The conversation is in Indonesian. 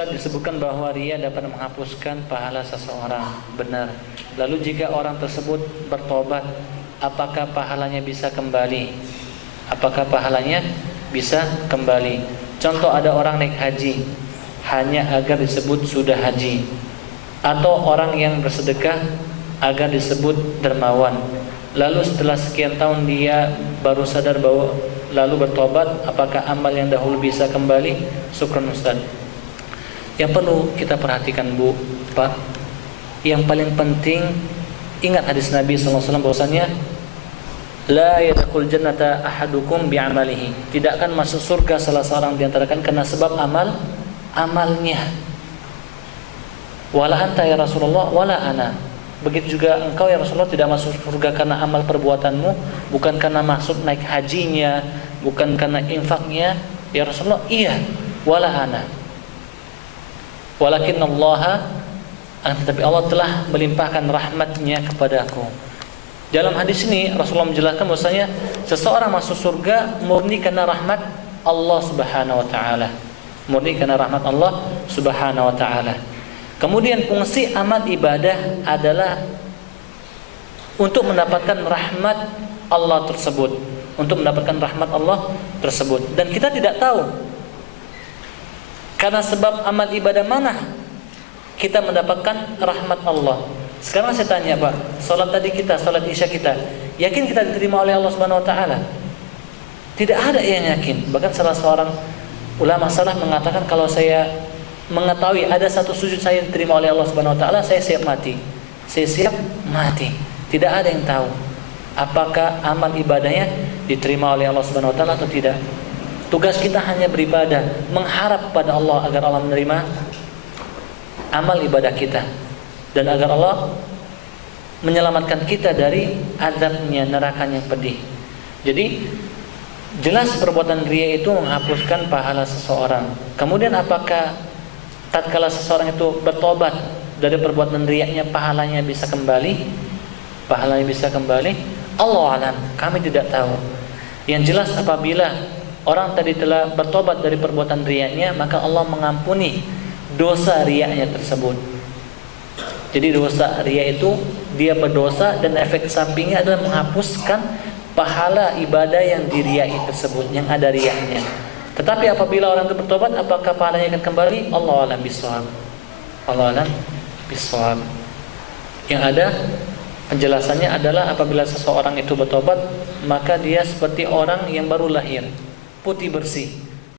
Ustaz, disebutkan bahwa riya dapat menghapuskan pahala seseorang. Benar. Lalu jika orang tersebut bertobat, apakah pahalanya bisa kembali? Apakah pahalanya bisa kembali? Contoh, ada orang naik haji hanya agar disebut sudah haji, atau orang yang bersedekah agar disebut dermawan. Lalu setelah sekian tahun dia baru sadar bahwa lalu bertobat, apakah amal yang dahulu bisa kembali? Syukran Ustaz. Yang perlu kita perhatikan Bu, Pak, yang paling penting ingat hadis Nabi SAW bahwasanya la yadkhul jannata ahadukum bi'amalihi, tidak akan masuk surga salah seorang di antara kalian karena sebab amalnya. Wala anta ya Rasulullah wala ana, begitu juga engkau ya Rasulullah tidak masuk surga karena amal perbuatanmu, bukan karena masuk naik hajinya, bukan karena infaknya ya Rasulullah. Iya, wala ana, walakin Allah, tetapi Allah telah melimpahkan rahmatnya kepadaku. Dalam hadis ini Rasulullah menjelaskan bahwasanya seseorang masuk surga murni karena rahmat Allah Subhanahu wa taala. Murni karena rahmat Allah Subhanahu wa taala. Kemudian fungsi amal ibadah adalah untuk mendapatkan rahmat Allah tersebut, untuk mendapatkan rahmat Allah tersebut. Dan kita tidak tahu karena sebab amal ibadah mana kita mendapatkan rahmat Allah. Sekarang saya tanya Pak, salat tadi kita, salat isya kita, yakin kita diterima oleh Allah Subhanahu wa taala? Tidak ada yang yakin. Bahkan salah seorang ulama salaf mengatakan, kalau saya mengetahui ada satu sujud saya diterima oleh Allah Subhanahu wa taala, saya siap mati. Saya siap mati. Tidak ada yang tahu apakah amal ibadahnya diterima oleh Allah Subhanahu wa taala atau tidak. Tugas kita hanya beribadah, mengharap pada Allah agar Allah menerima amal ibadah kita, dan agar Allah menyelamatkan kita dari azabnya neraka yang pedih. Jadi jelas perbuatan riya itu menghapuskan pahala seseorang. Kemudian apakah tatkala seseorang itu bertobat dari perbuatan riyanya pahalanya bisa kembali? Pahalanya bisa kembali? Allah alam, kami tidak tahu. Yang jelas apabila orang tadi telah bertobat dari perbuatan riyanya, maka Allah mengampuni dosa riyanya tersebut. Jadi dosa riya itu dia berdosa dan efek sampingnya adalah menghapuskan pahala ibadah yang diriyai tersebut, yang ada riyanya. Tetapi apabila orang itu bertobat, apakah pahalanya akan kembali? Allah alam bisawab. Allah alam bisawab. Yang ada penjelasannya adalah apabila seseorang itu bertobat, maka dia seperti orang yang baru lahir, putih bersih.